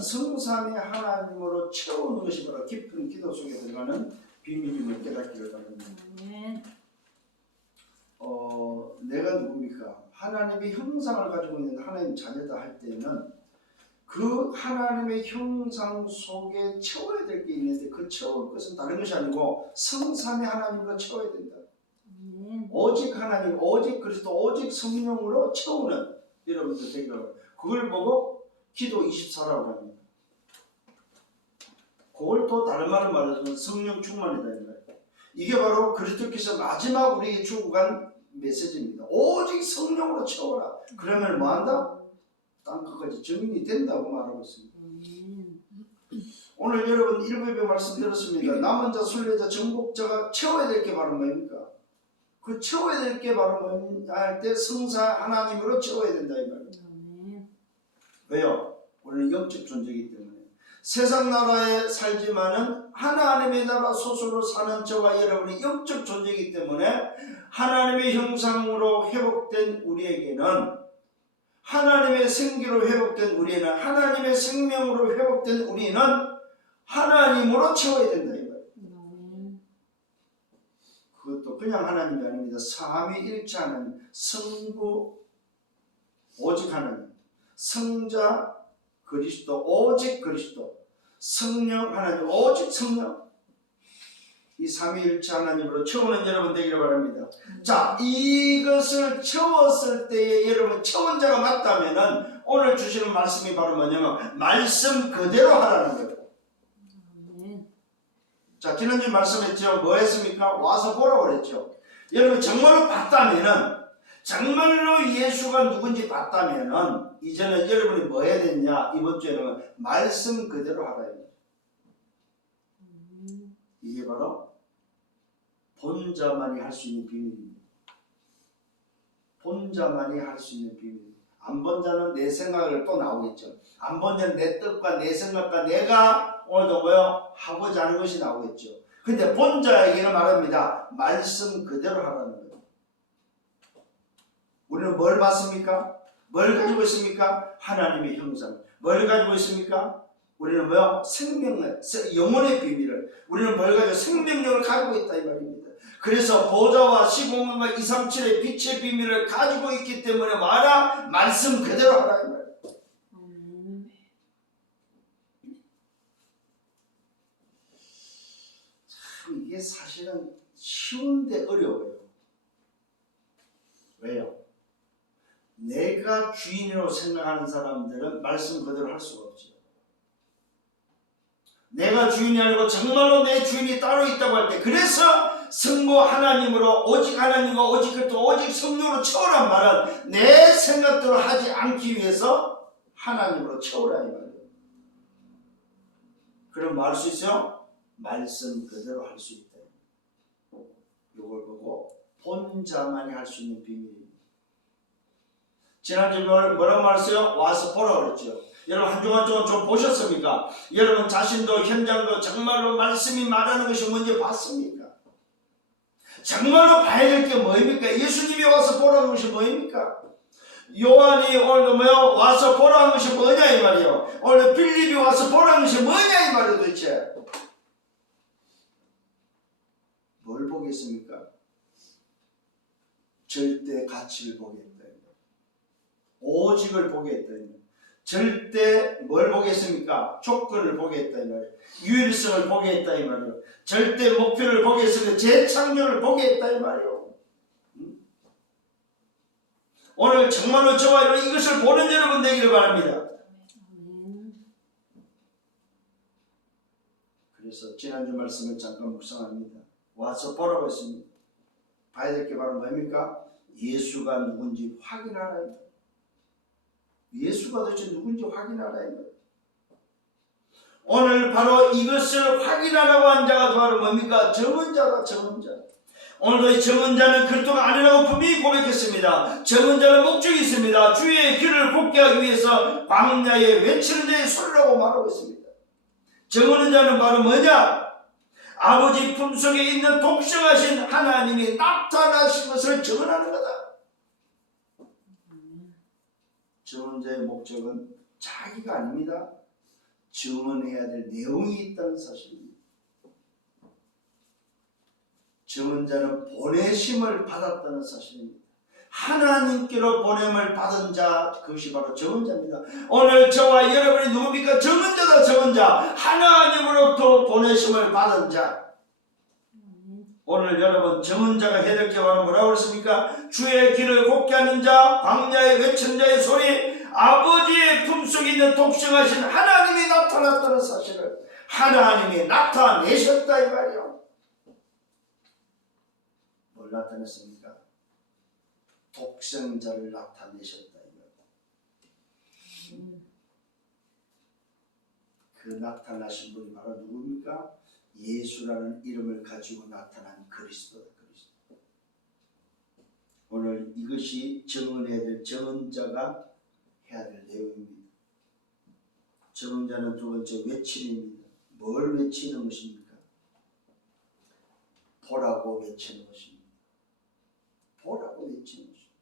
성삼위 하나님으로 채우는 것이 바로 깊은 기도 속에 들어가는 비밀임을 깨닫기를 바랍니다. 내가 누굽니까? 하나님의 형상을 가지고 있는 하나님 자녀다 할 때는 그 하나님의 형상 속에 채워야 될 게 있는데 그 채울 것은 다른 것이 아니고 성삼위 하나님으로 채워야 된다. 오직 하나님, 오직 그리스도, 오직 성령으로 채우는 여러분들 되기를 바랍니다. 그걸 보고 기도 24라고 합니다. 그걸 또 다른 말을 말하자면 성령 충만이다. 이게 바로 그리스도께서 마지막 우리에게 주고 간 메시지입니다. 오직 성령으로 채워라. 그러면 뭐한다? 땅끝까지 증인이 된다고 말하고 있습니다. 오늘 여러분 일부 예배 말씀 들었습니다. 남은 자, 순례자, 정복자가 채워야 될 게 바로 뭡니까? 그 채워야 될 게 바로 뭐냐 할 때 성사 하나님으로 채워야 된다 이 말입니다. 왜요? 우리는 영적 존재이기 때문에 세상 나라에 살지만은 하나님의 나라 소속으로 사는 저와 여러분이 영적 존재이기 때문에 하나님의 형상으로 회복된 우리에게는 하나님의 생기로 회복된 우리는 하나님의 생명으로 회복된 우리는 하나님으로 채워야 된다 이 말이에요. 그것도 그냥 하나님이 아닙니다. 삼위일체 하나님, 성부 오직 하나님, 성자 그리스도 오직 그리스도, 성령 하나님 오직 성령, 이 삼위일체 하나님으로 채우는 여러분 되기를 바랍니다. 자, 이것을 채웠을 때에 여러분 채운 자가 맞다면은 오늘 주시는 말씀이 바로 뭐냐면 말씀 그대로 하라는 거예요. 자, 지난주에 말씀했죠. 뭐 했습니까? 와서 보라고 그랬죠. 여러분 정말로 봤다면은, 정말로 예수가 누군지 봤다면은 이제는 여러분이 뭐 해야 되냐? 이번 주에는 말씀 그대로 하라. 이게 바로 본자만이 할 수 있는 비밀입니다. 본자만이 할 수 있는 비밀. 안 본 자는 내 생각을 또 나오겠죠. 안 본 자는 내 뜻과 내 생각과 내가 오늘도 뭐요? 하고자 하는 것이 나오겠죠. 근데 본 자에게는 말합니다. 말씀 그대로 하라는 거예요. 우리는 뭘 봤습니까? 뭘 가지고 있습니까? 하나님의 형상. 뭘 가지고 있습니까? 우리는 뭐요? 생명을, 영혼의 비밀을. 우리는 뭘 가지고 생명력을 가지고 있다 이 말입니다. 그래서 보좌와 시공간과 237의 빛의 비밀을 가지고 있기 때문에 뭐하라? 말씀 그대로 하라 이 말이에요. 참 이게 사실은 쉬운데 어려워요. 왜요? 내가 주인으로 생각하는 사람들은 말씀 그대로 할 수가 없죠. 내가 주인이 아니고 정말로 내 주인이 따로 있다고 할 때, 그래서 성부 하나님으로 오직 하나님과 오직 그리스도 오직 성령으로 채우란 말은 내 생각대로 하지 않기 위해서 하나님으로 채우라 이 말이에요. 그럼 뭐 할 수 있어요? 말씀 그대로 할 수 있다. 이걸 보고 본자만이 할 수 있는 비밀입니다. 지난주에 뭐라고 말했어요? 와서 보라 그랬죠. 여러분 한 주간 동안 좀 보셨습니까? 여러분 자신도 현장도 정말로 말씀이 말하는 것이 뭔지 봤습니까? 정말로 봐야 될 게 뭐입니까? 예수님이 와서 보라는 것이 뭐입니까? 요한이 오늘도 뭐요? 와서 보라는 것이 뭐냐 이 말이에요. 오늘 빌립이 와서 보라는 것이 뭐냐 이 말이에요. 도대체 뭘 보겠습니까? 절대 가치를 보겠다. 오직을 보겠다. 절대 뭘 보겠습니까? 조건을 보겠다 이 말이에요. 유일성을 보겠다 이 말이에요. 절대 목표를 보겠습니다. 재창조를 보겠다 이 말이에요. 오늘 정말로 저와 이것을 보는 여러분 되기를 바랍니다. 그래서 지난주 말씀을 잠깐 묵상합니다. 와서 보라고 했습니다. 봐야 될 게 바로 뭡니까? 예수가 누군지 확인하라. 예수가 도대체 누군지 확인하라. 오늘 바로 이것을 확인하라고 한 자가 바로 뭡니까? 정언자다. 정언자. 오늘도 이 정언자는 그리스도가 아니라고 분명히 고백했습니다. 정언자는 목적이 있습니다. 주의 길을 곱게 하기 위해서 광야에 외치는 자의 소리라고 말하고 있습니다. 정언하는 자는 바로 뭐냐? 아버지 품속에 있는 독생하신 하나님이 나타나신 것을 정언하는 거다. 정언자의 목적은 자기가 아닙니다. 증언해야 될 내용이 있다는 사실입니다. 증언자는 보내심을 받았다는 사실입니다. 하나님께로 보냄을 받은 자, 그것이 바로 증언자입니다. 오늘 저와 여러분이 누굽니까? 증언자다. 증언자. 하나님으로부터 보내심을 받은 자. 오늘 여러분 증언자가 해야 될 게 바로 뭐라고 그랬습니까? 주의 길을 곱게 하는 자, 광야에 외치는 자의 소리, 아버지의 품속에 있는 독생하신 하나님이 나타났다는 사실을 하나님이 나타내셨다 이 말이요. 뭘 나타냈습니까? 독생자를 나타내셨다 이 말이요. 그 나타나신 분이 바로 누굽니까? 예수라는 이름을 가지고 나타난 그리스도다. 그리스도. 오늘 이것이 증언해야 될 증언자가 해야 될 내용입니다. 증언자는 두 번째 외침입니다. 뭘 외치는 것입니까? 보라고 외치는 것입니다. 보라고 외치는 것입니다.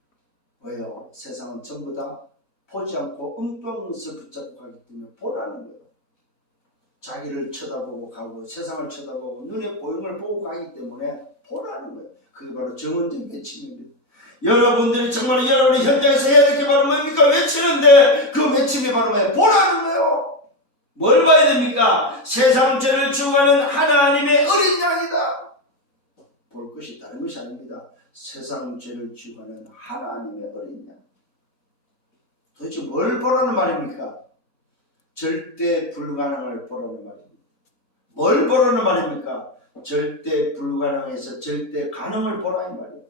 왜요? 세상은 전부 다 보지 않고 엉뚱한 것을 붙잡고 가기 때문에 보라는 거예요. 자기를 쳐다보고 가고 세상을 쳐다보고 눈에 보이는 걸 보고 가기 때문에 보라는 거예요. 그게 바로 증언적 외침입니다. 여러분들이 정말 여러분의 현장에서 해야 될 게 바로 뭡니까? 외치는데 그 외침이 바로 뭐예요? 보라는 거예요. 뭘 봐야 됩니까? 세상 죄를 주관하는 하나님의 어린 양이다. 볼 것이 다른 것이 아닙니다. 세상 죄를 주관하는 하나님의 어린 양. 도대체 뭘 보라는 말입니까? 절대 불가능을 보라는 말입니다. 뭘 보라는 말입니까? 절대 불가능에서 절대 가능을 보라 이 말이에요.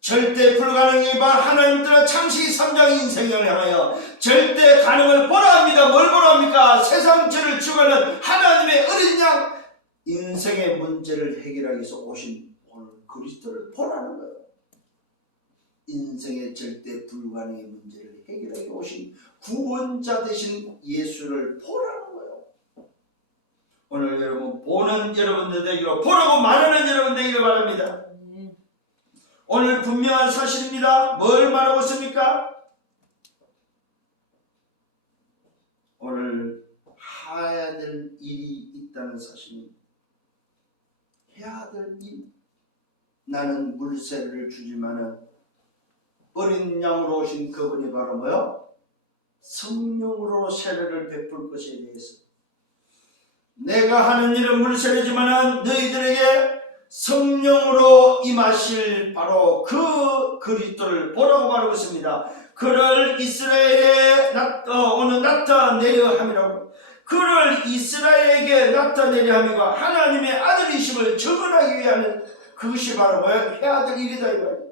절대 불가능이 바로 하나님 따라 창세기 3장 인생을 향하여 절대 가능을 보라 합니다. 뭘 보라 합니까? 세상 죄를 주관하는 하나님의 어린 양, 인생의 문제를 해결하기 위해서 오신 오늘 그리스도를 보라는 거예요. 인생의 절대 불가능의 문제를 해결하기 오신 구원자 되신 예수를 보라는 거예요. 오늘 여러분 보는 여러분들 되기로, 보라고 말하는 여러분 되기를 바랍니다. 오늘 분명한 사실입니다. 뭘 말하고 있습니까? 오늘 해야 될 일이 있다는 사실입니다. 해야 될 일. 나는 물세를 주지만은 어린 양으로 오신 그분이 바로 뭐요? 성령으로 세례를 베풀 것에 대해서 내가 하는 일은 물세례지만은 너희들에게 성령으로 임하실 바로 그 그리스도를 보라고 말하고 있습니다. 그를 이스라엘에 오늘 나타내려 함이라고, 그를 이스라엘에게 나타내려 함이고 하나님의 아들이심을 증언하기 위한 그것이 바로 뭐예요? 해야 될 일이다 이 말이에요.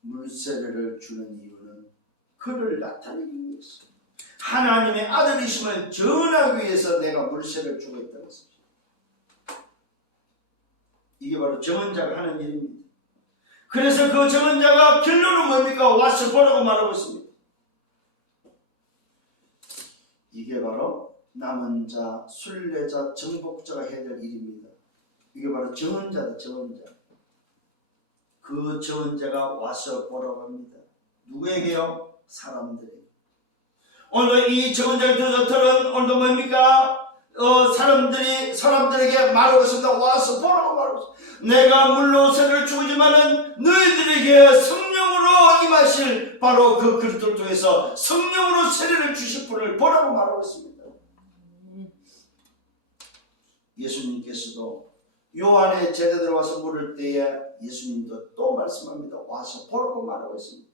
물세례를 주는 이유는 그를 나타내기 위해서, 하나님의 아들이심을 전하기 위해서 내가 물세례를 주고 있다는 것입니다. 이게 바로 증언자가 하는 일입니다. 그래서 그 증언자가 결론은 뭡니까? 와서 보라고 말하고 있습니다. 이게 바로 남은 자, 순례자, 정복자가 해야 될 일입니다. 이게 바로 증언자다. 증언자. 그 증언자가 와서 보라고 합니다. 누구에게요? 사람들에게. 오늘 이 증언자를 들은 오늘도 뭡니까? 사람들에게 말하고 있습니다. 와서 보라고 말하고 있습니다. 내가 물로 세례를 주지만은 너희들에게 성령으로 임하실 바로 그 그리스도를 통해서 성령으로 세례를 주실 분을 보라고 말하고 있습니다. 예수님께서도 요한의 제자들 와서 물을 때에 예수님도 또 말씀합니다. 와서 보라고 말하고 있습니다.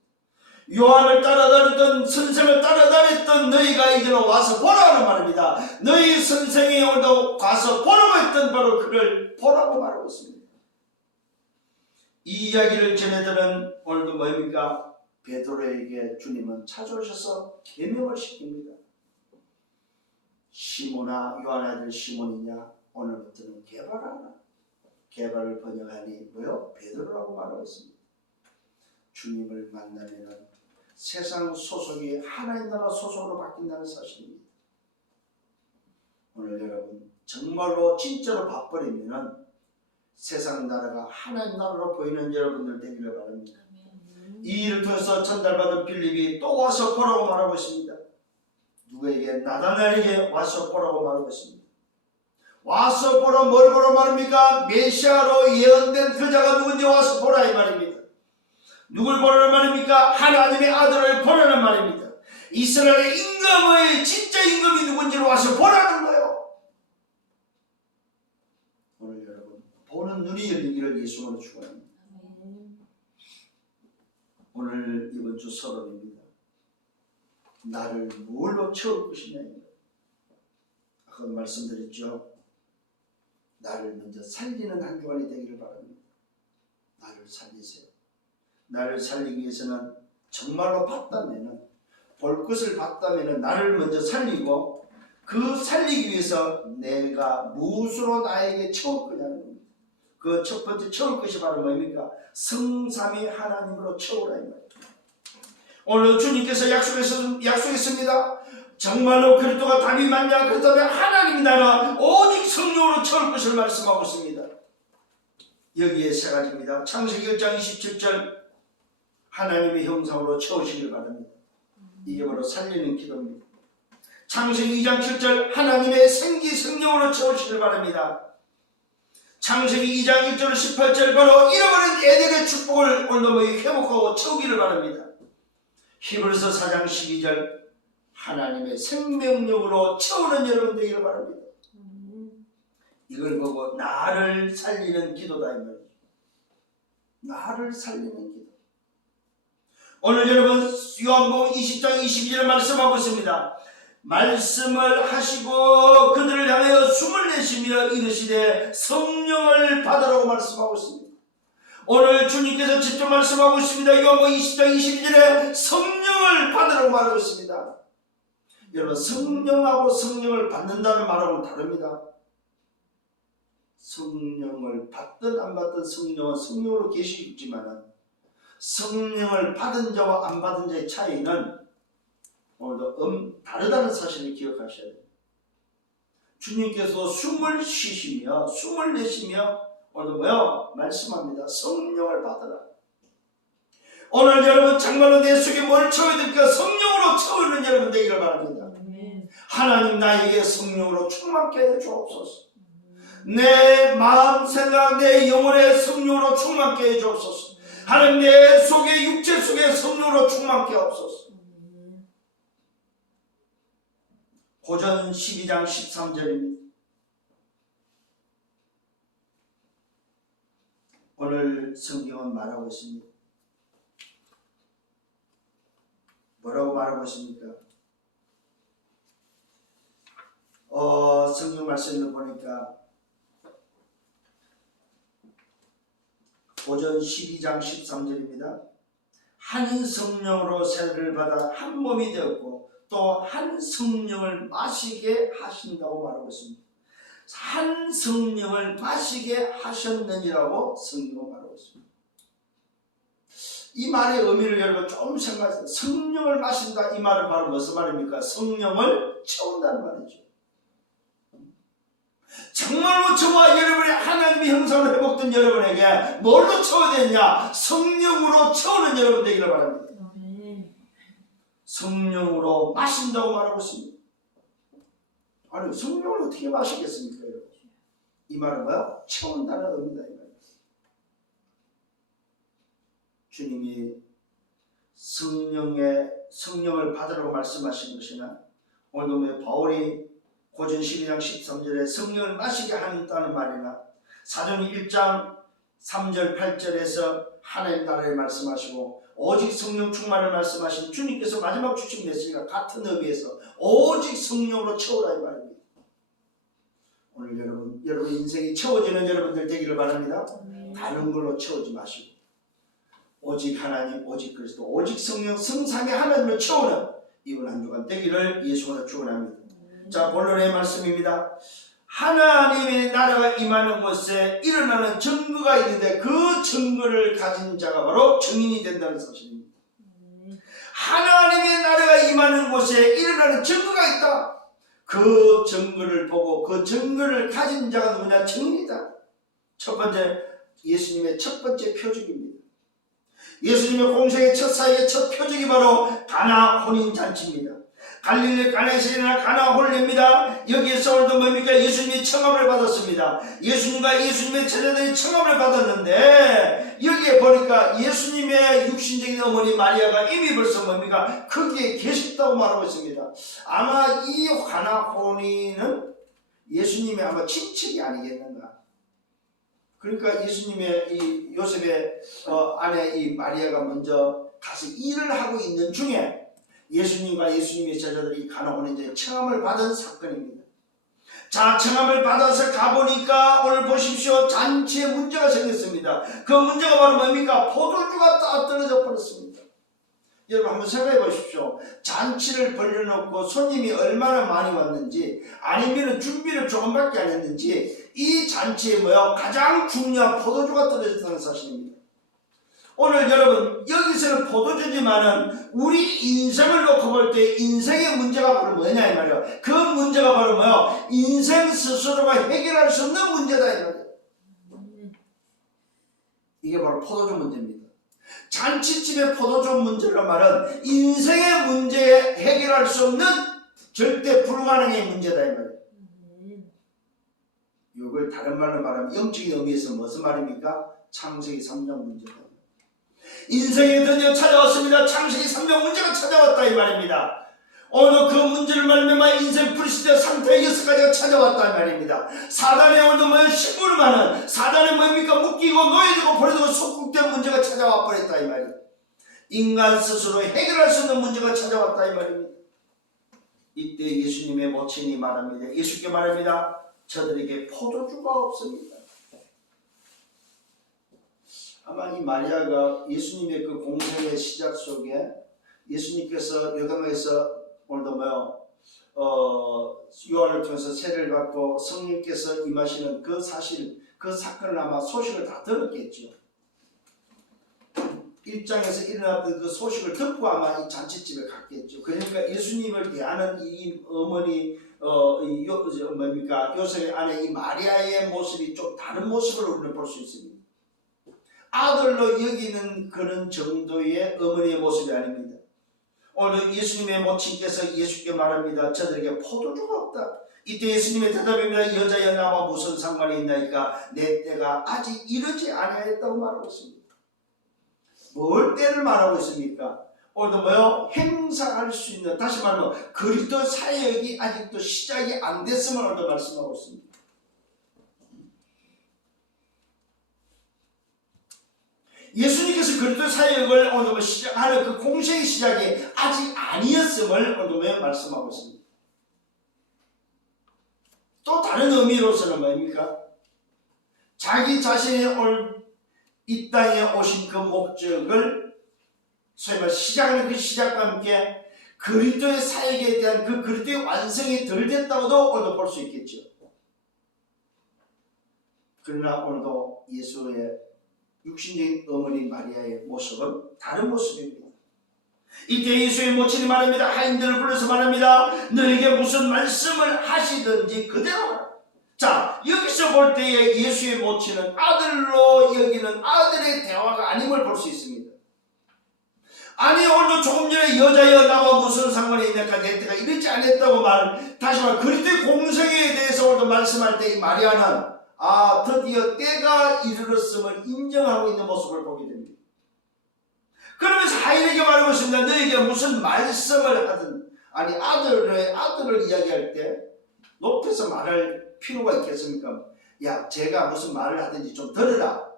요한을 따라다녔던, 선생을 따라다녔던 너희가 이제는 와서 보라는 말입니다. 너희 선생이 오늘도 가서 보라고 했던 바로 그를 보라고 말하고 있습니다. 이 이야기를 전해들은 오늘도 뭡니까? 베드로에게 주님은 찾아오셔서 계명을 시킵니다. 시몬아, 요한 아들 시몬이냐? 오늘부터는 게바라라. 게바를 번역하니 뭐요? 베드로라고 말하고 있습니다. 주님을 만나면 세상 소속이 하나님 나라 소속으로 바뀐다는 사실입니다. 오늘 여러분 정말로 진짜로 바꿔버리면 세상 나라가 하나님 나라로 보이는 여러분들 되기를 바랍니다. 이 일을 통해서 전달받은 빌립이 또 와서 보라고 말하고 있습니다. 누구에게? 나다나엘에게 와서 보라고 말하고 있습니다. 와서 보라, 뭘 보라 말입니까? 메시아로 예언된 그자가 누군지 와서 보라 이 말입니다. 누굴 보라는 말입니까? 하나님의 아들을 보라는 말입니다. 이스라엘의 임금의 진짜 임금이 누군지를 와서 보라는 거예요. 오늘 여러분 보는 눈이 열리기를 예수님으로 축원합니다. 오늘 이번 주 서론입니다. 나를 뭘로 채울 것이냐. 아까 말씀드렸죠. 나를 먼저 살리는 한 주간이 되기를 바랍니다. 나를 살리세요. 나를 살리기 위해서는 정말로 봤다면, 볼 것을 봤다면 나를 먼저 살리고, 그 살리기 위해서 내가 무엇으로 나에게 채울 거냐는 겁니다. 그 첫 번째 채울 것이 바로 뭡니까? 성삼위 하나님으로 채우라 이 말이에요. 오늘 주님께서 약속했습니다. 정말로 그리스도가 답이 맞냐? 그렇다면 하나님이 나라 오직 성령으로 채울 것을 말씀하고 있습니다. 여기에 세 가지입니다. 창세기 1장 27절 하나님의 형상으로 채우시길 바랍니다. 이게 바로 살리는 기도입니다. 창세기 2장 7절 하나님의 생기 성령으로 채우시길 바랍니다. 창세기 2장 1절 18절 바로 잃어버린 에덴의 축복을 오늘도 회복하고 채우기를 바랍니다. 히브리서 4장 12절 하나님의 생명력으로 채우는 여러분 되기를 바랍니다. 이걸 보고 나를 살리는 기도다 이 말이죠. 나를 살리는 기도. 오늘 여러분 요한복음 20장 22절 말씀하고 있습니다. 말씀을 하시고 그들을 향하여 숨을 내쉬며 이르시되 성령을 받으라고 말씀하고 있습니다. 오늘 주님께서 직접 말씀하고 있습니다. 요한복음 20장 22절에 성령을 받으라고 말하고 있습니다. 여러분 성령하고 성령을 받는다는 말하고는 다릅니다. 성령을 받든 안 받든 성령은 성령으로 계시고 있지만 성령을 받은 자와 안 받은 자의 차이는 오늘도 다르다는 사실을 기억하셔야 돼요. 주님께서 숨을 쉬시며 숨을 내쉬며 오늘도 뭐요? 말씀합니다. 성령을 받으라. 오늘 여러분 정말로 내 속에 뭘 채워야 될까? 성령으로 채우는 여러분 되기를 바랍니다. 하나님 나에게 성령으로 충만케 해 주옵소서. 내 마음 생각 내 영혼의 성령으로 충만케 해 주옵소서. 하나님 내 속에 육체 속에 성령으로 충만케 하옵소서. 고전 12장 13절입니다. 오늘 성경은 말하고 있습니다. 뭐라고 말하고 있습니까? 성경 말씀을 보니까 고전 12장 13절입니다. 한 성령으로 세례를 받아 한 몸이 되었고 또 한 성령을 마시게 하신다고 말하고 있습니다. 한 성령을 마시게 하셨느니라고 성경은 말하고 있습니다. 이 말의 의미를 여러분 좀 생각하세요. 성령을 마신다 이 말은 바로 무슨 말입니까? 성령을 채운다는 말이죠. 정말로 저와 여러분의 하나님의 형상으로 회복된 여러분에게 뭘로 채워야 되느냐? 성령으로 채우는 여러분 되기를 바랍니다. 성령으로 마신다고 말하고 있습니다. 아니 성령을 어떻게 마시겠습니까? 여러분? 이 말은 뭐야? 채운다는 의미다. 이 말입니다. 주님이 성령을 받으라고 말씀하신 것이나 오늘 바울이 고전 12장 13절에 성령을 마시게 한다는 말이나 사도행 1장 3절 8절에서 하나님 나라를 말씀하시고 오직 성령 충만을 말씀하신 주님께서 마지막 주신 메시지가 같은 의미에서 오직 성령으로 채우라 이 말입니다. 오늘 여러분 인생이 채워지는 여러분들 되기를 바랍니다. 다른 걸로 채우지 마시고 오직 하나님, 오직 그리스도, 오직 성령, 성삼위 하나님을 채우는 이번 한 주간 되기를 예수로 축원합니다. 자, 본론의 말씀입니다. 하나님의 나라가 임하는 곳에 일어나는 증거가 있는데 그 증거를 가진 자가 바로 증인이 된다는 사실입니다. 하나님의 나라가 임하는 곳에 일어나는 증거가 있다. 그 증거를 보고 그 증거를 가진 자가 누구냐? 증인이다. 첫 번째 예수님의 첫 번째 표적입니다. 예수님의 공생의 첫 사역의 첫 표적이 바로 가나 혼인잔치입니다. 갈릴리 가나에서 일어난 가나 혼례입니다. 여기에서 오늘도 뭡니까? 예수님이 청함을 받았습니다. 예수님과 예수님의 제자들이 청함을 받았는데 여기에 보니까 예수님의 육신적인 어머니 마리아가 이미 벌써 뭡니까? 거기에 계셨다고 말하고 있습니다. 아마 이 가나 혼인은 예수님의 아마 친척이 아니겠는가. 그러니까 예수님의 이 요셉의 아내 이 마리아가 먼저 가서 일을 하고 있는 중에 예수님과 예수님의 제자들이 가나혼인제 청함을 받은 사건입니다. 자, 청함을 받아서 가보니까 오늘 보십시오. 잔치에 문제가 생겼습니다. 그 문제가 바로 뭡니까? 포도주가 다 떨어져 버렸습니다. 여러분 한번 생각해 보십시오. 잔치를 벌려놓고 손님이 얼마나 많이 왔는지, 아니면 준비를 조금밖에 안 했는지 이 잔치에 가장 중요한 포도주가 떨어졌다는 사실입니다. 오늘 여러분 여기서는 포도주지만은 우리 인생을 놓고 볼 때 인생의 문제가 바로 뭐냐 이 말이에요. 그 문제가 바로 뭐예요? 인생 스스로가 해결할 수 없는 문제다 이 말이에요. 이게 바로 포도주 문제입니다. 잔치집의 포도주 문제란 말은 인생의 문제에 해결할 수 없는 절대 불가능의 문제다 이 말이에요. 이걸 다른 말로 말하면 영적인 의미에서 무슨 말입니까? 창세기 3장 문제다. 인생에 드디어 찾아왔습니다. 창세기 3장 문제가 찾아왔다 이 말입니다. 오늘 그 문제를 말미암아 인생 불시대 상태의 6가지가 찾아왔다 이 말입니다. 사단의 오늘도 심부름 하는 사단의 뭡니까? 묶이고 놓여지고 버려지고 속국된 문제가 찾아와 버렸다 이 말이에요. 인간 스스로 해결할 수 없는 문제가 찾아왔다 이 말입니다. 이때 예수님의 모친이 말합니다. 예수께 말합니다. 저들에게 포도주가 없습니다. 아마 이 마리아가 예수님의 그 공생의 시작 속에 예수님께서 요단강에서 오늘도 요한을 통해서 세례를 받고 성령께서 임하시는 그 사실, 그 사건을 아마 소식을 다 들었겠죠. 일장에서 일어났던 그 소식을 듣고 아마 이 잔치집에 갔겠죠. 그러니까 예수님을 대하는 이 어머니 요셉의 아내 이 마리아의 모습이 좀 다른 모습을 우리는 볼 수 있습니다. 아들로 여기는 그런 정도의 어머니의 모습이 아닙니다. 오늘 예수님의 모친께서 예수께 말합니다. 저들에게 포도주가 없다. 이때 예수님의 대답입니다. 여자여 나와 무슨 상관이 있나이까? 내 때가 아직 이르지 아니하였다고 말하고 있습니다. 뭘 때를 말하고 있습니까? 오늘도 행사할 수 있는, 다시 말하면 그리스도 사역이 아직도 시작이 안 됐음을 오늘도 말씀하고 있습니다. 예수님께서 그리스도 사역을 오늘 시작하는 그 공생의 시작이 아직 아니었음을 오늘 말씀하고 있습니다. 또 다른 의미로서는 뭡니까? 자기 자신이 이 땅에 오신 그 목적을 소위 말 시작하는 그 시작과 함께 그리스도의 사역에 대한 그 그리스도의 완성이 덜 됐다고도 오늘도 볼 수 있겠죠. 그러나 오늘도 예수의 육신적인 어머니 마리아의 모습은 다른 모습입니다. 이때 예수의 모친이 말합니다. 하인들을 불러서 말합니다. 너에게 무슨 말씀을 하시든지 그대로 하라. 자, 여기서 볼 때에 예수의 모친은 아들로 여기는 아들의 대화가 아님을 볼 수 있습니다. 아니 오늘도 조금 전에 여자여 나와 무슨 상관이 있냐까 내 때가 이렇지 않았다고 다시 말 그리스도의 공생에 대해서 오늘도 말씀할 때 이 마리아는 드디어 때가 이르렀음을 인정하고 있는 모습을 보게 됩니다. 그러면서 하인에게 말하고 있습니다. 너에게 무슨 말씀을 하든, 아니 아들을 이야기할 때 높여서 말할 필요가 있겠습니까? 야, 제가 무슨 말을 하든지 좀 들으라.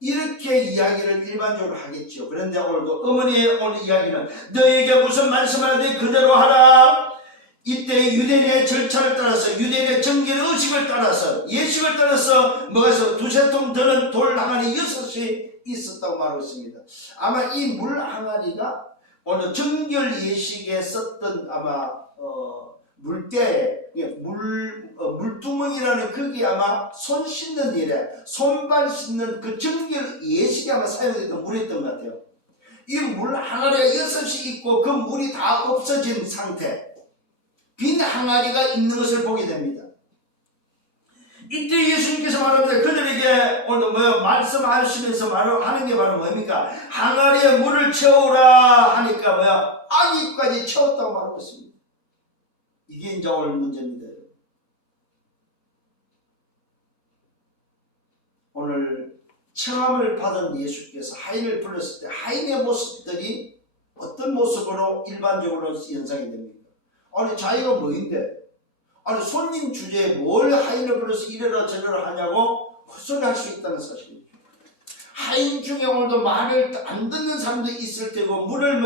이렇게 이야기를 일반적으로 하겠죠. 그런데 오늘도 어머니의 오늘 이야기는 너에게 무슨 말씀을 하든지 그대로 하라. 이때 유대인의 절차를 따라서 유대인의 정결 의식을 따라서 예식을 따라서 뭐가서 두세 통 드는 돌 항아리 6이 있었다고 말하고 있습니다. 아마 이 물 항아리가 오늘 정결 예식에 썼던 아마 물때 물두멍이라는 그게 아마 손 씻는 일에 손발 씻는 그 정결 예식에 아마 사용됐던 물이었던 것 같아요. 이 물 항아리가 6이 있고 그 물이 다 없어진 상태, 빈 항아리가 있는 것을 보게 됩니다. 이때 예수님께서 말합니다. 그들에게 오늘 말씀하시면서 하는 게 바로 뭡니까? 항아리에 물을 채우라 하니까 아기까지 채웠다고 말하고 있습니다. 이게 이제 오늘 문제입니다. 오늘 청함을 받은 예수께서 하인을 불렀을 때 하인의 모습들이 어떤 모습으로 일반적으로 연상이 됩니까? 아니 자기가 뭐인데? 아니 손님 주제에 뭘 하인을 불러서 이래라 저래라 하냐고 헛소리 할 수 있다는 사실이죠. 하인 중에 오늘도 말을 안 듣는 사람도 있을 테고 물을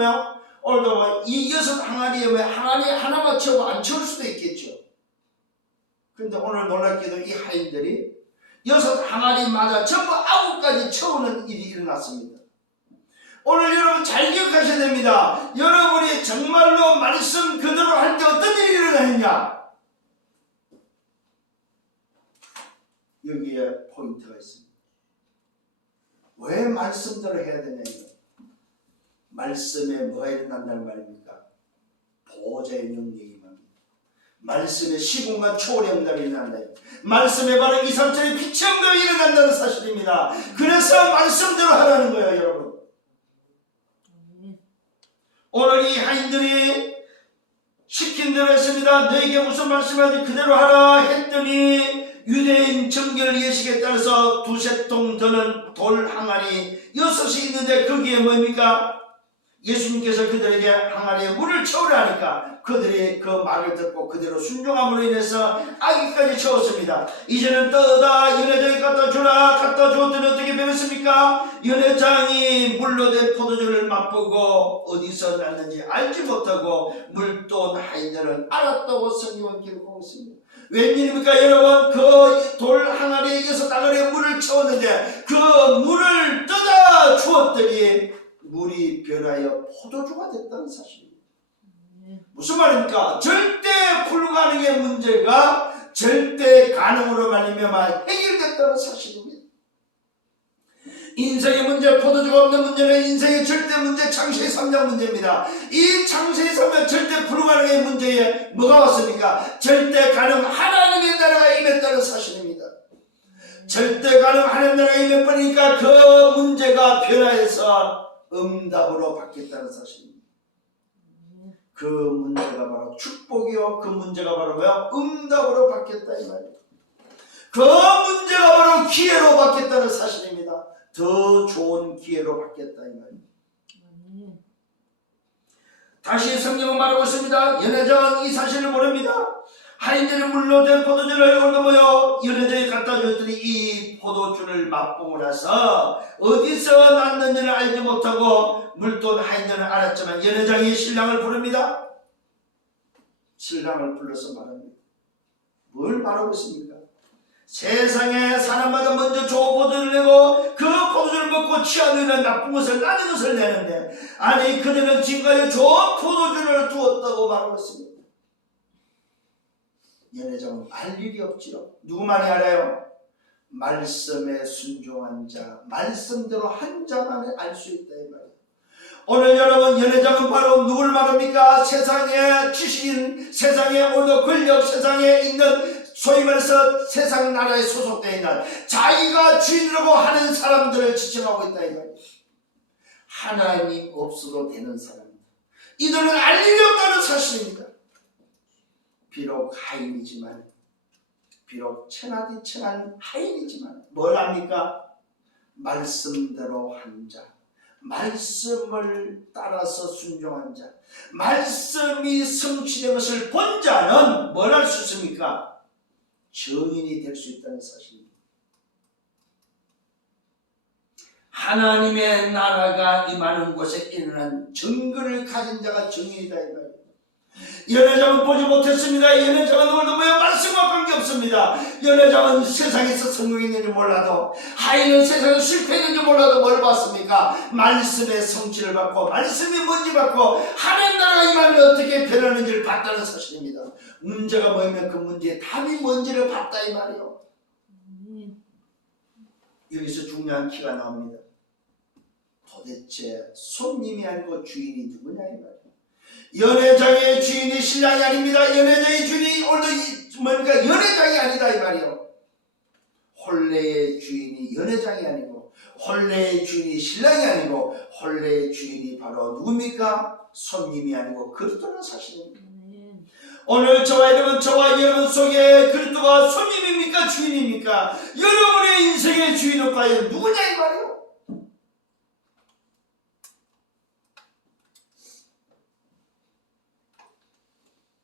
오늘도 이 6 항아리에 항아리 하나만 채우고 안 채울 수도 있겠죠. 그런데 오늘 놀랍게도 이 하인들이 6 항아리마다 전부 9가지 채우는 일이 일어났습니다. 오늘 여러분 잘 기억하셔야 됩니다. 여러분이 정말로 말씀 그대로 할 때 어떤 일이 일어나느냐? 여기에 포인트가 있습니다. 왜 말씀대로 해야 되냐? 말씀에 뭐가 일어난다는 말입니까? 보호자의 능력이 말입니다. 말씀에 시공간 초월의 응답이 일어난다. 말씀에 바로 이삼천의 빛의 응답이 일어난다는 사실입니다. 그래서 말씀대로 하라는 거예요, 여러분. 오늘 이 하인들이 시킨 대로 했습니다. 너에게 무슨 말씀하지 그대로 하라 했더니 유대인 정결 예식에 따라서 2-3통 드는 돌 항아리 6이 있는데 거기에 뭡니까? 예수님께서 그들에게 항아리에 물을 채우라 하니까 그들이 그 말을 듣고 그대로 순종함으로 인해서 아기까지 채웠습니다. 이제는 떠다 연회장에 갖다 주라. 갖다 주었더니 어떻게 변했습니까? 연회장이 물로 된 포도주를 맛보고 어디서 났는지 알지 못하고 물돈 하인들은 알았다고 성경은 기록하고 있습니다. 웬일입니까 여러분? 그 돌 항아리에 6 항아리에 물을 채웠는데 그 물을 떠다 주었더니 물이 변하여 포도주가 됐다는 사실입니다. 무슨 말입니까? 절대 불가능의 문제가 절대 가능으로 말미암아 해결됐다는 사실입니다. 인생의 문제, 포도주가 없는 문제는 인생의 절대 문제, 창세의 3장 문제입니다. 이 창세의 3장 절대 불가능의 문제에 뭐가 왔습니까? 절대 가능 하나님의 나라가 임했다는 사실입니다. 절대 가능 하나님의 나라가 임해버리니까 그 문제가 변화해서 응답으로 바뀌었다는 사실입니다. 그 문제가 바로 축복이요. 그 문제가 바로 응답으로 바뀌었다 이 말이에요. 그 문제가 바로 기회로 바뀌었다는 사실입니다. 더 좋은 기회로 바뀌었다 이 말이에요. 다시 성경은 말하고 있습니다. 연회장은 이 사실을 모릅니다. 하인들이 물로 된 포도주를 얻어모여 연회장에 갖다 줬더니 이 포도주를 맛보고 나서 어디서 났는지를 알지 못하고 물돈 하인들은 알았지만 연회장이 신랑을 부릅니다. 신랑을 불러서 말합니다. 뭘 말하고 있습니까? 세상에 사람마다 먼저 좋은 포도주를 내고 그 포도주를 먹고 취하면 나쁜 것을 나쁜 것을 내는데 아니 그들은 지금까지 좋은 포도주를 두었다고 말하고 있습니다. 연회장은 알 일이 없지요. 누구만이 알아요? 말씀에 순종한 자, 말씀대로 한 자만이 알 수 있다 이 말이에요. 오늘 여러분 연회장은 바로 누굴 말합니까? 세상의 지식인, 세상의 오늘 권력, 세상에 있는 소위 말해서 세상 나라에 소속되어 있는 자기가 주인이라고 하는 사람들을 지칭하고 있다 이 말이에요. 하나님 없어도 되는 사람입니다. 이들은 알 일이 없다는 사실입니다. 비록 하인이지만 비록 천하디 천한 하인이지만 뭘 합니까? 말씀대로 한 자, 말씀을 따라서 순종한 자, 말씀이 성취된 것을 본 자는 뭘 할 수 있습니까? 증인이 될 수 있다는 사실입니다. 하나님의 나라가 임하는 곳에 일어난 증거를 가진 자가 증인이다 이 말이에요. 연회장은 보지 못했습니다. 연회장은 오늘도 말씀과 관계없습니다. 연회장은 세상에서 성공했는지 몰라도 하인은 세상에 실패했는지 몰라도 뭘 봤습니까? 말씀의 성취를 받고 말씀이 뭔지 받고 하나님 나라가 임하면 어떻게 변하는지를 봤다는 사실입니다. 문제가 뭐냐면 그 문제의 답이 뭔지를 봤다 이 말이에요. 여기서 중요한 키가 나옵니다. 도대체 손님이 아니고 주인이 누구냐 이 말이에요. 연회장의 주인이 신랑이 아닙니다. 연회장의 주인이 오늘도 뭡니까? 연회장이 아니다 이 말이에요. 혼례의 주인이 연회장이 아니고 혼례의 주인이 신랑이 아니고 혼례의 주인이 바로 누굽니까? 손님이 아니고 그리스도는 사실입니다. 오늘 저와 여러분 속에 그리스도가 손님입니까? 주인입니까? 여러분의 인생의 주인은 과연 누구냐 이 말이에요.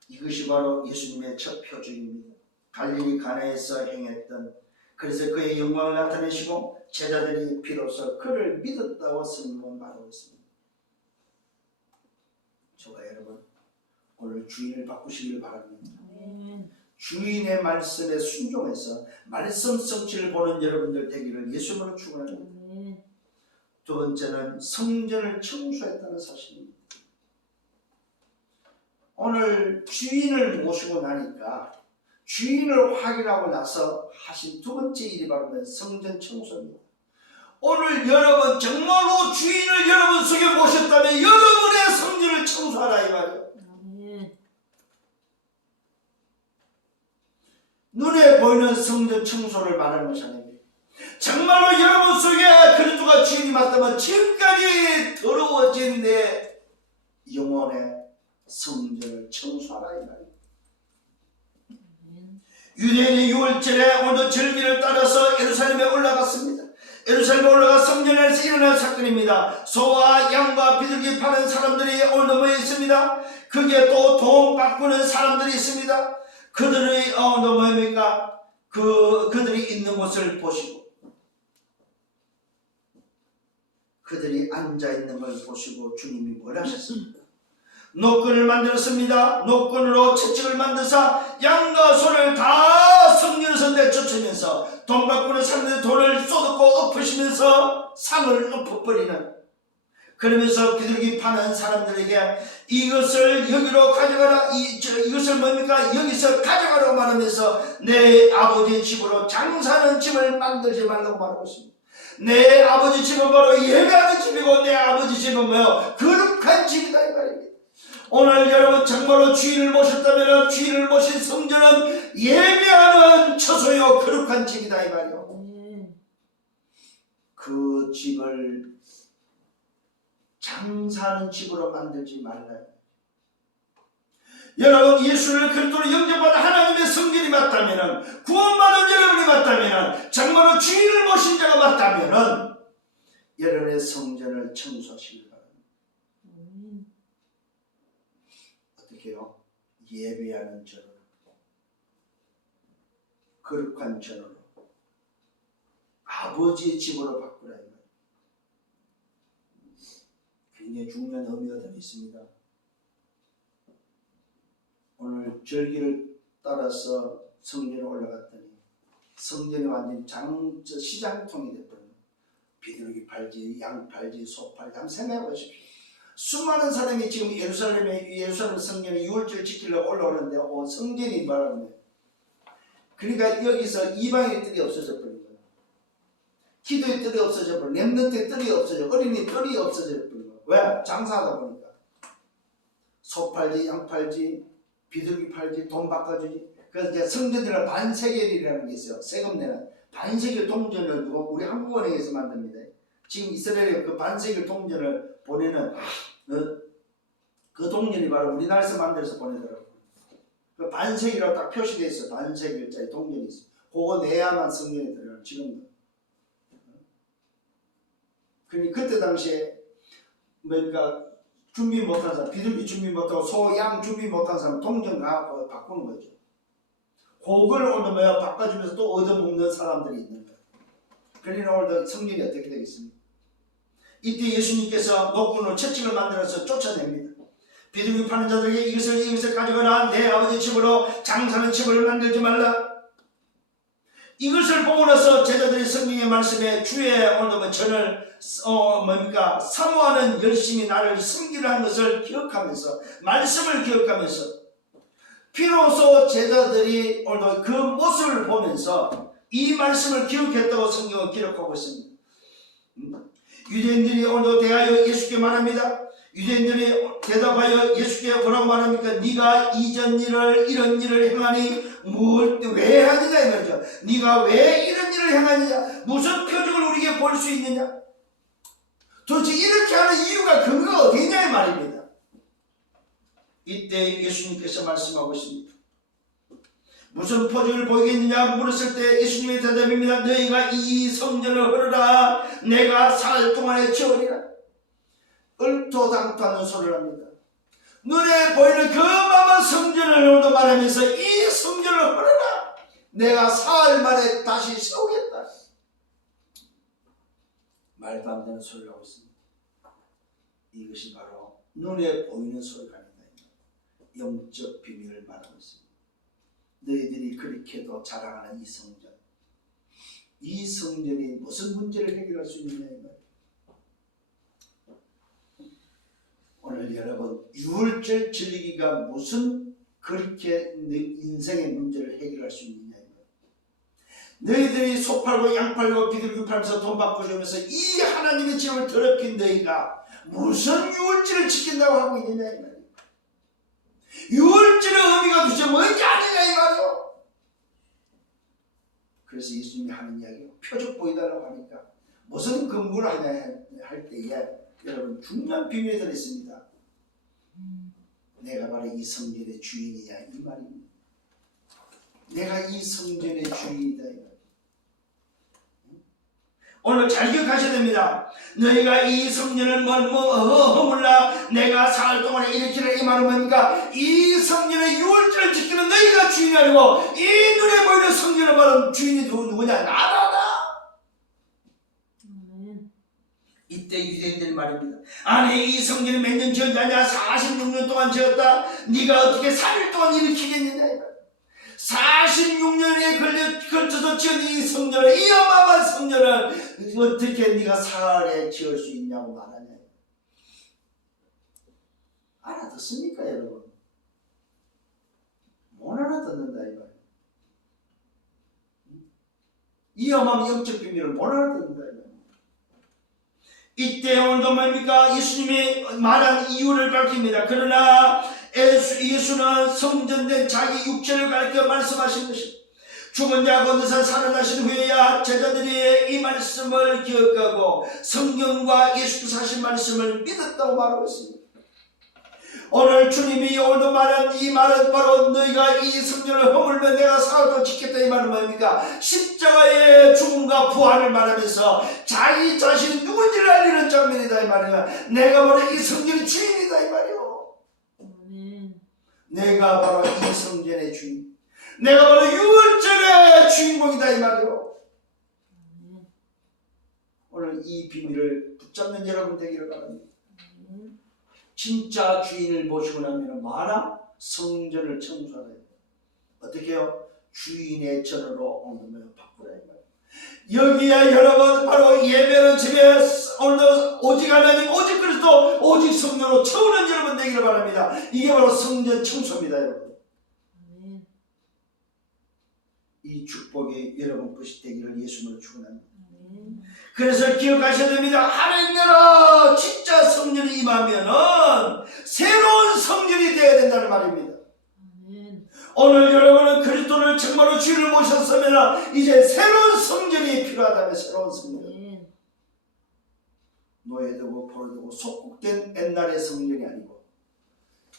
이것이 바로 예수님의 첫 표적입니다. 갈릴리 가나에서 행했던, 그래서 그의 영광을 나타내시고 제자들이 비로소 그를 믿었다고 성경은 말하고 있습니다. 저와 여러분 오늘 주인을 바꾸시길 바랍니다. 주인의 말씀에 순종해서 말씀 성취를 보는 여러분들 되기를 예수님으로 축원합니다. 두 번째는 성전을 청소했다는 사실입니다. 오늘 주인을 모시고 나니까 주인을 확인하고 나서 하신 두 번째 일이 바로 성전 청소입니다. 오늘 여러분 정말로 주인을 여러분 속에 모셨다면 여러분의 성전을 청소하라 이 말이에요. 눈에 보이는 성전 청소를 말하는 것이 아닙니다. 정말로 여러분 속에 그리스도가 주인이 맞다면 지금까지 더러워진 내 영혼의 성전을 청소하라 이 말이에요. 유대인이 6월절에 오늘 절기를 따라서 예루살렘에 올라갔습니다. 예루살렘에 올라가 성전에서 일어난 사건입니다. 소와 양과 비둘기 파는 사람들이 오늘 모여 있습니다. 거기에 또 돈 바꾸는 사람들이 있습니다. 그들이 뭡니까? 그들이 있는 곳을 보시고 그들이 앉아 있는 걸 보시고 주님이 뭘 하셨습니까? 노끈을 만들었습니다. 노끈으로 채찍을 만드사 양과 소를 다 성전에서 내쫓으면서 돈 바꾸는 사람들이 돈을 쏟고 엎으시면서 상을 엎어버리는, 그러면서 비둘기 파는 사람들에게 이것을 여기로 가져가라, 이것을 뭡니까? 여기서 가져가라고 말하면서 내 아버지 집으로 장사하는 집을 만들지 말라고 말하고 있습니다. 내 아버지 집은 바로 예배하는 집이고 내 아버지 집은 뭐요? 거룩한 집이다 이 말입니다. 오늘 여러분 정말로 주인을 모셨다면 주인을 모신 성전은 예배하는 처소요 거룩한 집이다 이 말이요. 그 집을 장사하는 집으로 만들지 말라요. 여러분 예수를 그리스도로 영접받은 하나님의 성전이 맞다면, 구원받은 여러분이 맞다면, 정말로 주인을 모신 자가 맞다면 여러분의 성전을 청소하시길 바랍니다. 어떻게 해요? 예배하는 전으로, 거룩한 전으로, 아버지의 집으로 바꾸라. 굉장히 중요한 의미가 들어 있습니다. 오늘 절기를 따라서 성전에 올라갔더니 성전이 완전히 시장통이 됐거든요. 비둘기 팔지, 양 팔지, 소 팔지. 한번 생각해 보십시오. 수많은 사람이 지금 예루살렘 성전에 6월절 지키려고 올라오는데 성전이 말하는, 그러니까 여기서 이방의 뜰이 없어져 버린 거예요. 기도의 뜰이 없어져 버린 거예요. 렘넌트의 뜰이 없어져, 어린이 뜰이 없어져 버린 거예요. 왜? 장사하다 보니까. 소 팔지, 양 팔지, 비둘기 팔지, 돈 바꿔주지. 그래서 이제 성전들은 반세겔이라는 게 있어요. 세금 내는 반세겔 동전을 두고 우리 한국은행에서 만듭니다. 지금 이스라엘에 그 반세겔 동전을 보내는 그 동전이 바로 우리나라에서 만들어서 보내더라고요. 그 반세겔이라고 딱 표시되어 있어요. 반세겔짜리 동전이 있어요. 그거 내야만 성전에 들어가요. 지금도. 그러니까 그때 당시에 그러니까 준비 못한 사람, 비둘기 준비 못하고 소, 양 준비 못한 사람 동전 가고 바꾸는 거죠. 그걸 오늘 바꿔주면서 또 얻어먹는 사람들이 있는 거예요. 그러나 오늘 성전이 어떻게 되겠습니까? 이때 예수님께서 노끈으로 채찍을 만들어서 쫓아냅니다. 비둘기 파는 자들에게 이것을 가져가라. 내 아버지 집으로 장사하는 집을 만들지 말라. 이것을 보고 나서 제자들이 성경의 말씀에 주의 오늘 전을 사모하는 열심히 나를 섬기려 한 것을 기억하면서, 말씀을 기억하면서, 비로소 제자들이 오늘 그 모습을 보면서 이 말씀을 기억했다고 성경은 기록하고 있습니다. 유대인들이 오늘 대하여 예수께 말합니다. 유대인들이 대답하여 예수께 뭐라고 말합니까? 네가 이전 일을 이런 일을 행하니 왜 하느냐 이 말이죠. 네가 왜 이런 일을 행하느냐? 무슨 표적을 우리에게 볼 수 있느냐? 도대체 이렇게 하는 이유가 근거가 어디냐 이 말입니다. 이때 예수님께서 말씀하고 있습니다. 무슨 표적을 보이겠느냐 물었을 때 예수님의 대답입니다. 너희가 이 성전을 흐르라. 내가 4일 동안에 지으리라. 얼토당토하는 소리를 합니다. 눈에 보이는 그 마마 성전을 말하면서 이 성전을 흐르라. 내가 4일 만에 다시 세우겠다. 말도 안 되는 소리를 하고 있습니다. 이것이 바로 눈에 보이는 소리가 아니다. 영적 비밀을 말하고 있습니다. 너희들이 그렇게도 자랑하는 이 성전, 이 성전이 무슨 문제를 해결할 수 있느냐 이 말이에요. 오늘 여러분 유월절 즐기기가 무슨 그렇게 내 인생의 문제를 해결할 수 있느냐 이 말이에요. 너희들이 소 팔고 양 팔고 비둘기 팔면서 돈 바꿔주면서 이 하나님의 집을 더럽힌 너희가 무슨 유월절을 지킨다고 하고 있느냐 이 말이에요. 유월절의 의미가 도대체 뭔지 아느냐 이 말이에요. 그래서 예수님이 하는 이야기가 표적 보이다라고 하니까 무슨 근거를 하냐 할 때에 여러분 중요한 비밀이 들어있습니다. 내가 바로 이 성전의 주인이야 이 말입니다. 내가 이 성전의 주인이다 이 말입니다. 오늘 잘 기억하셔야 됩니다. 너희가 이 성전을 허물라 내가 4일 동안에 일으키라 이 말은 뭡니까? 이 성전의 유월절을 지키는 너희가 주인이 아니고 이 눈에 보이는 성전을 말하는 주인이 누구냐? 나다. 이때 유대인들이 말입니다. 아니 이 성전이 몇 년 지었냐? 46년 동안 지었다. 네가 어떻게 3일 동안 일으키겠느냐? 46년에 걸쳐서 지은 이 성전을, 이 어마어마한 성전을 어떻게 네가 4일에 지을 수 있냐고 말하냐. 알아듣습니까 여러분? 못 알아듣는다 이 말이에요. 이 어마어마한 영적 비밀을 못 알아듣는다 이 말이에요. 이때 오늘도 뭡니까? 예수님이 말한 이유를 밝힙니다. 그러나 예수는 성전된 자기 육체를 가리켜 말씀하신 것입니다. 죽은 자 건너서 살아나신 후에야 제자들이 이 말씀을 기억하고 성경과 예수께서 하신 말씀을 믿었다고 말하고 있습니다. 오늘 주님이 오늘도 말한 이 말은 바로 너희가 이 성전을 허물면 내가 4일 동안 지켰다 이 말은 뭡니까? 십자가의 죽음과 부활을 말하면서 자기 자신이 누군지를 알리는 장면이다 이 말이야. 내가 바로 이 성전의 주인이다 이 말이요. 내가 바로 이 성전의 주인, 내가 바로 유월절의 주인공이다 이 말이요. 오늘 이 비밀을 붙잡는 여러분 되기를 바랍니다. 진짜 주인을 모시고 나면 마라 성전을 청소하라. 어떻게 해요? 주인의 전으로 옮기며 바꾸라 이 말이에요. 여기야 여러분 바로 예배는 집에 오늘도 오직 하나님 오직 그리스도 오직 성령으로 채우는 여러분 되기를 바랍니다. 이게 바로 성전 청소입니다 여러분. 이 축복이 여러분 것이 되기를 예수님으로 축원합니다. 그래서 기억하셔야 됩니다. 하나님 나라 진짜 성전이 임하면은 새로운 성전이 되어야 된다는 말입니다. 오늘 여러분은 그리스도를 정말로 주인을 모셨으면 이제 새로운 성전이 필요하다면 새로운 성전, 노예되고 포로되고 속국된 옛날의 성전이 아니고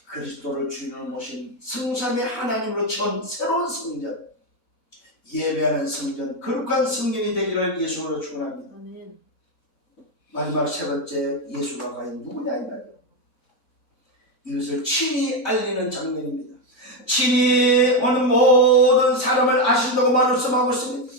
그리스도를 주인으로 모신 성삼의 하나님으로 채운 새로운 성전, 예배하는 성전, 거룩한 성전이 되기를 예수로 축원합니다. 마지막 세 번째, 예수가 과연 누구냐 이 말이에요. 이것을 친히 알리는 장면입니다. 친히 오늘 모든 사람을 아신다고 말씀하고 있습니다.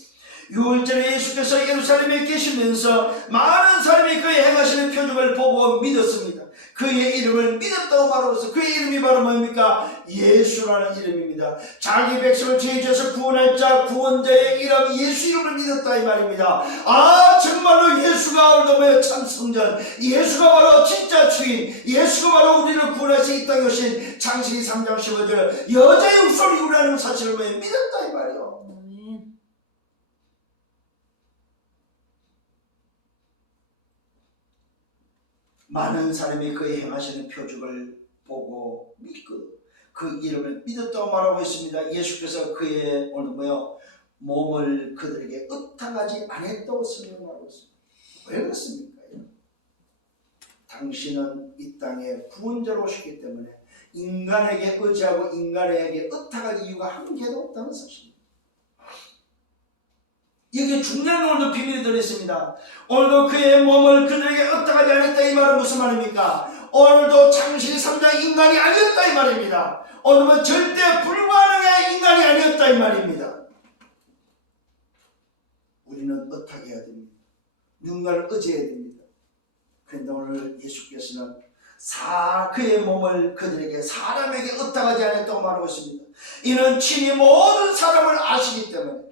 유월절에 예수께서 예루살렘에 계시면서 많은 사람이 그의 행하시는 표적을 보고 믿었습니다. 그의 이름을 믿었다고 말하고 있어요. 그의 이름이 바로 뭡니까? 예수라는 이름입니다. 자기 백성을 죄에서 구원할 자, 구원자의 이름 예수 이름을 믿었다 이 말입니다. 아 정말로 예수가 오늘도 참 성전, 예수가 바로 진짜 주인, 예수가 바로 우리를 구원하시 이 땅에 오신 창세기 3장 15절 여자의 육소리라는 사실을 믿었다 이 말이에요. 많은 사람이 그의 행하시는 표적을 보고 믿고 그 이름을 믿었다고 말하고 있습니다. 예수께서 그의 오늘 몸을 그들에게 의탁하지 않았다고 설명하고 있습니다. 왜 그렇습니까? 당신은 이 땅에 구원자로 오셨기 때문에 인간에게 의지하고 인간에게 의탁할 이유가 한 개도 없다는 사실입니다. 여기에 중요한 오늘도 비밀이 들어있습니다. 오늘도 그의 몸을 그들에게 의탁하지 않았다 이 말은 무슨 말입니까? 오늘도 창세기 3장 인간이 아니었다 이 말입니다. 오늘은 절대 불가능한 인간이 아니었다 이 말입니다. 우리는 의탁해야 됩니다. 누군가를 의지해야 됩니다. 그런데 오늘 예수께서는 그의 몸을 그들에게 사람에게 의탁하지 않았다고 말하고 있습니다. 이는 친히 모든 사람을 아시기 때문에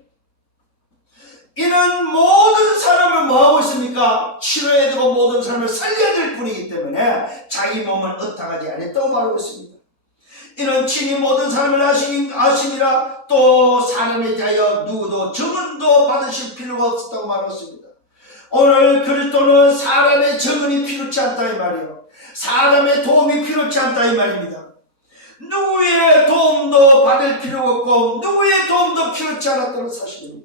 이는 모든 사람을 뭐하고 있습니까? 치료해야 되고 모든 사람을 살려야 될 뿐이기 때문에 자기 몸을 의탁하지 않았다고 말하고 있습니다. 이는 친히 모든 사람을 아심이라 또 사람에 대하여 누구도 증언도 받으실 필요가 없었다고 말하고 있습니다. 오늘 그리스도는 사람의 증언이 필요치 않다 이 말이에요. 사람의 도움이 필요치 않다 이 말입니다. 누구의 도움도 받을 필요가 없고 누구의 도움도 필요치 않았다는 사실입니다.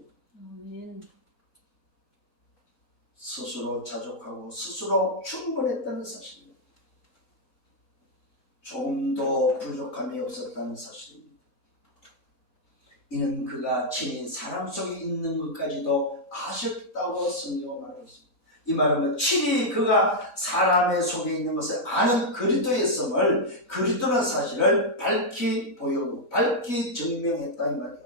스스로 자족하고 스스로 충분했다는 사실입니다. 조금도 부족함이 없었다는 사실입니다. 이는 그가 친히 사람 속에 있는 것까지도 아셨다고 성경은 말하고 있습니다. 이 말은 친히 그가 사람의 속에 있는 것을 아는 그리스도의 성을 그리스도라는 사실을 밝히 보여고 밝히 증명했다 이 말이에요.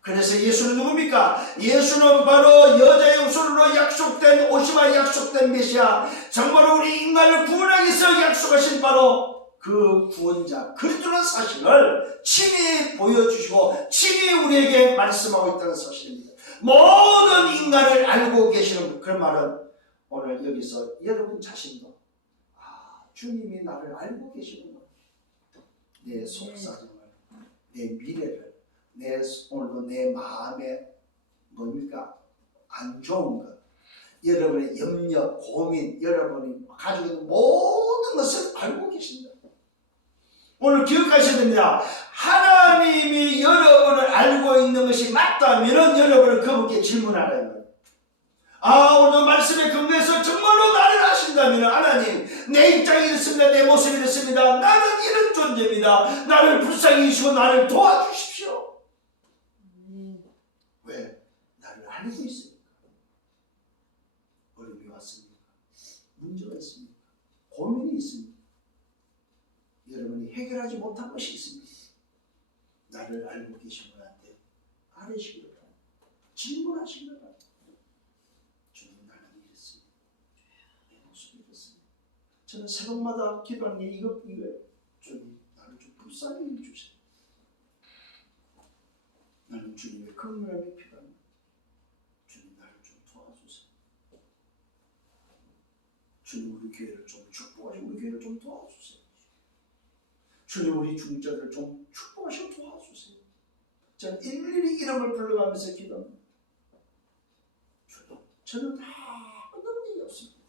그래서 예수는 누굽니까? 예수는 바로 여자의 우선으로 약속된 오시마 약속된 메시아, 정말로 우리 인간을 구원하기 위해서 약속하신 바로 그 구원자 그리스도라는 사실을 친히 보여주시고 친히 우리에게 말씀하고 있다는 사실입니다. 모든 인간을 알고 계시는 그 말은 오늘 여기서 여러분 자신도 주님이 나를 알고 계시는구나. 내 속사정을, 내 미래를, 오늘도 내 마음에 안 좋은 것, 여러분의 염려, 고민, 여러분이 가지고 있는 모든 것을 알고 계신다. 오늘 기억하셔야 됩니다. 하나님이 여러분을 알고 있는 것이 맞다면 여러분은 그분께 질문하라. 오늘 말씀에 근거해서 정말로 나를 아신다면 하나님, 내 입장이 이렇습니다. 내 모습이 이렇습니다. 나는 이런 존재입니다. 나를 불쌍히 여기시고 나를 도와주십시오. 왜? 나를 알고 있습니까? 어려움이 왔습니까? 문제가 있습니까? 고민이 있습니까? 여러분이 해결하지 못한 것이 있습니다. 나를 알고 계신 분한테 아뢰시기를 바랍니다. 질문하시기를 바랍니다. 주님, 나는 이랬습니다. 내 모습이 이랬습니다. 저는 새벽마다 기도하는 게 이거예요. 주님, 나를 좀 불쌍히 해주세요. 나는 주님의 긍휼함이 필요합니다. 주님, 나를 좀 도와주세요. 주님, 우리 교회를 좀 축복하시고 우리 교회를 좀 도와주세요. 주님, 우리 중자들을 좀 축복하시고 도와주세요. 저는 일일이 이름을 불러가면서 기도합니다. 주님, 저는 아무 능력이 없습니다.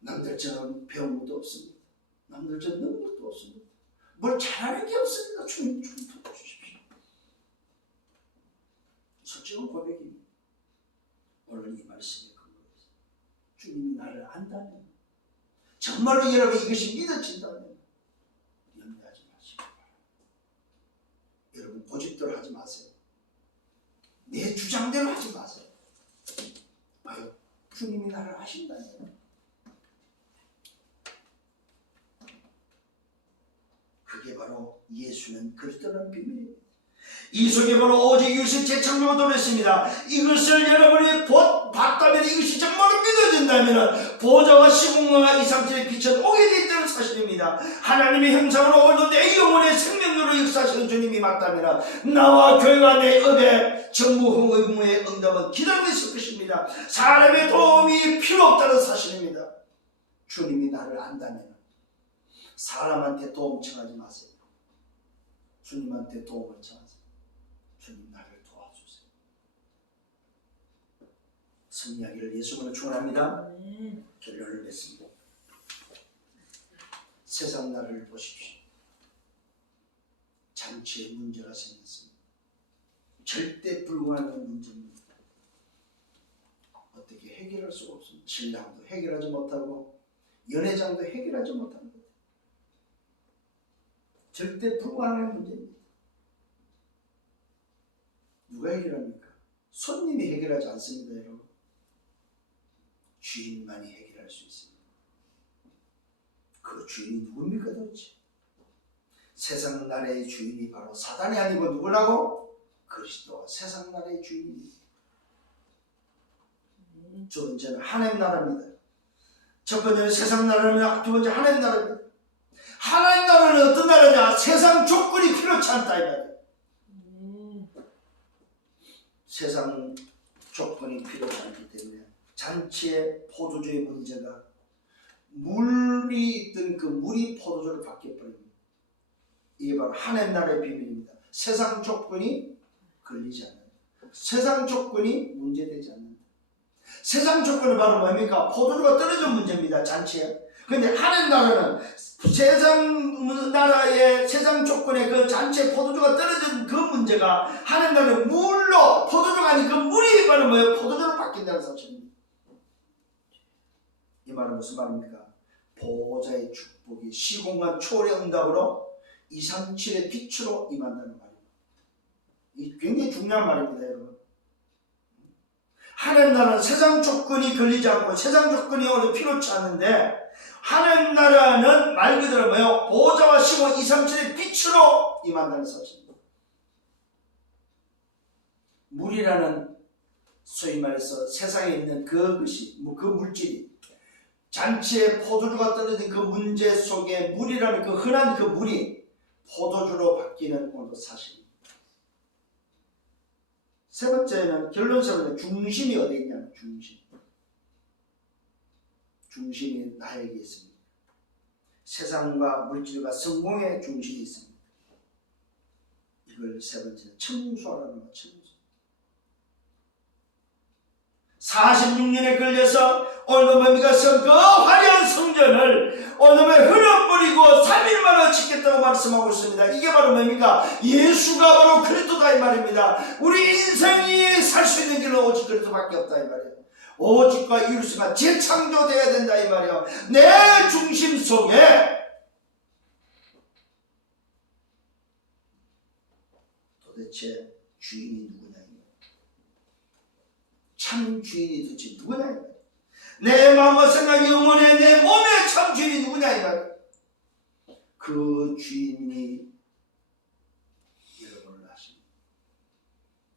남들처럼 배운 것도 없습니다. 남들처럼 능력도 없습니다. 뭘 잘하는 게 없습니다. 주님, 좀 도와주십시오. 솔직한 고백입니다. 오늘 이 말씀에 근거해서 주님이 나를 안다면, 정말로 여러분 이것이 믿어진다면 염려하지 마시기 바랍니다. 여러분 고집대로 하지 마세요. 내 주장대로 하지 마세요. 봐요, 주님이 나를 아신다면 그게 바로 예수는 그리스도라는 비밀이에요. 이 속에 바로 오직 이것이 재창조가 들어있습니다. 이것을 여러분이 봤다면, 이것이 정말로 믿어진다면 보좌와 시공과 이상천의 빛은 오게 돼 있다는 사실입니다. 하나님의 형상으로 오늘도 내 영혼의 생명으로 역사하시는 주님이 맞다면 나와 교회가 내 업에 정무 의무의 응답은 기다리고 있을 것입니다. 사람의 도움이 필요 없다는 사실입니다. 주님이 나를 안다면 사람한테 도움 청하지 마세요. 주님한테 도움을 청하세요. 주님, 나를 도와주세요. 승리하기를 예수님으로 축원합니다. 아멘. 결론을 맺습니다. 세상 나라를 보십시오. 잔치에 문제가 생겼습니다. 절대 불가능한 문제입니다. 어떻게 해결할 수가 없습니다. 신랑도 해결하지 못하고 연회장도 해결하지 못합니다. 절대 불가능한 문제입니다. 누가 해결합니까? 손님이 해결하지 않습니다, 여러분. 주인만이 해결할 수 있습니다. 그 주인이 누굽니까 도대체? 세상 나라의 주인이 바로 사단이 아니고 누구라고? 그리스도가 세상 나라의 주인입니다. 두 번째는 하나님 나라입니다. 첫 번째는 세상 나라입니다. 두 번째 하나님 나라입니다. 하나님 나라는 어떤 나라냐? 세상 조건이 필요치 않다 이 말이에요. 세상 조건이 필요치 않기 때문에 잔치의 포도주의 문제가 물이 있던 그 물이 포도주로 바뀌어버립니다. 이게 바로 하나님 나라의 비밀입니다. 세상 조건이 걸리지 않는다. 세상 조건이 문제되지 않는다. 세상 조건은 바로 뭡니까? 포도주가 떨어진 문제입니다. 잔치에. 그런데 하나님 나라는 세상 나라의 세상 조건의 그 잔치에 포도주가 떨어진 그 문제가 하나님 나라는 물로 포도주가 아닌 그 물이 바로 뭐예요? 포도주로 바뀐다는 사실입니다. 이 말은 무슨 말입니까? 보호자의 축복이 시공간 초월의 응답으로 237의 빛으로 임한다는 말입니다. 이 굉장히 중요한 말입니다, 여러분. 하나님 나라는 세상 조건이 걸리지 않고 세상 조건이 어느 필요치 않는데 하나님 나라는 말 그대로 뭐예요? 보호자와 시공 237의 빛으로 임한다는 사실입니다. 물이라는 소위 말해서 세상에 있는 그것이 그 물질이 잔치에 포도주가 떨어진 그 문제 속에 물이라는 그 흔한 그 물이 포도주로 바뀌는 오늘 사실입니다. 세 번째는 결론 세 번째 중심이 어디 있냐면 중심이 나에게 있습니다. 세상과 물질과 성공의 중심이 있습니다. 이걸 세 번째는 청소하라는 거. 청소. 46년에 걸려서 오늘 뭡니까? 그 화려한 성전을 오늘 흘려버리고 3일 만에 짓겠다고 말씀하고 있습니다. 이게 바로 뭡니까? 예수가 바로 그리스도다 이 말입니다. 우리 인생이 살 수 있는 길은 오직 그리스도밖에 없다 이 말이에요. 오직과 이루스가 재창조되어야 된다 이 말이에요. 내 중심 속에 도대체 주인이 누구냐? 참 주인이 도대체 누구냐? 내 마음과 생각, 영혼의 내 몸의 참 주인이 누구냐? 이말. 그 주인이 여러분을 아십니다.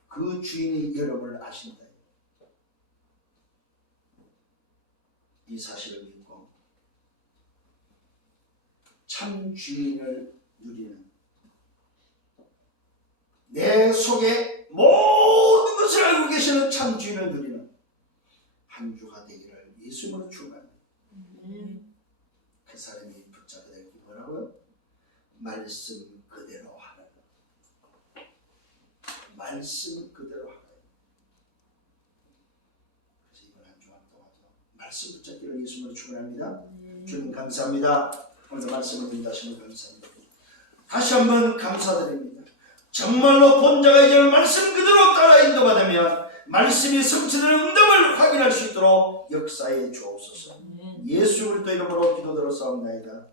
그 주인이 여러분을 아신다. 이 사실을 믿고 참 주인을 누리는 내 속에 모든 것을 알고 계시는 참 주인을 누리는 한 주가 되기를 예수님으로 축원합니다. 그 사람이 붙잡게 될 게 뭐라고요? 말씀 그대로 하라. 말씀 그대로 하라. 그래서 이번 한 주간 동안도 말씀 붙잡기를 예수님으로 축원합니다. 주님 감사합니다. 오늘 말씀을 인도하시면 감사합니다. 다시 한번 감사드립니다. 정말로 본자가 이제는 말씀 그대로 따라 인도받으면 말씀이 성취되는 응답을 확인할 수 있도록 역사에 주옵소서. 예수 그리스도 이름으로 기도드렸사옵나이다.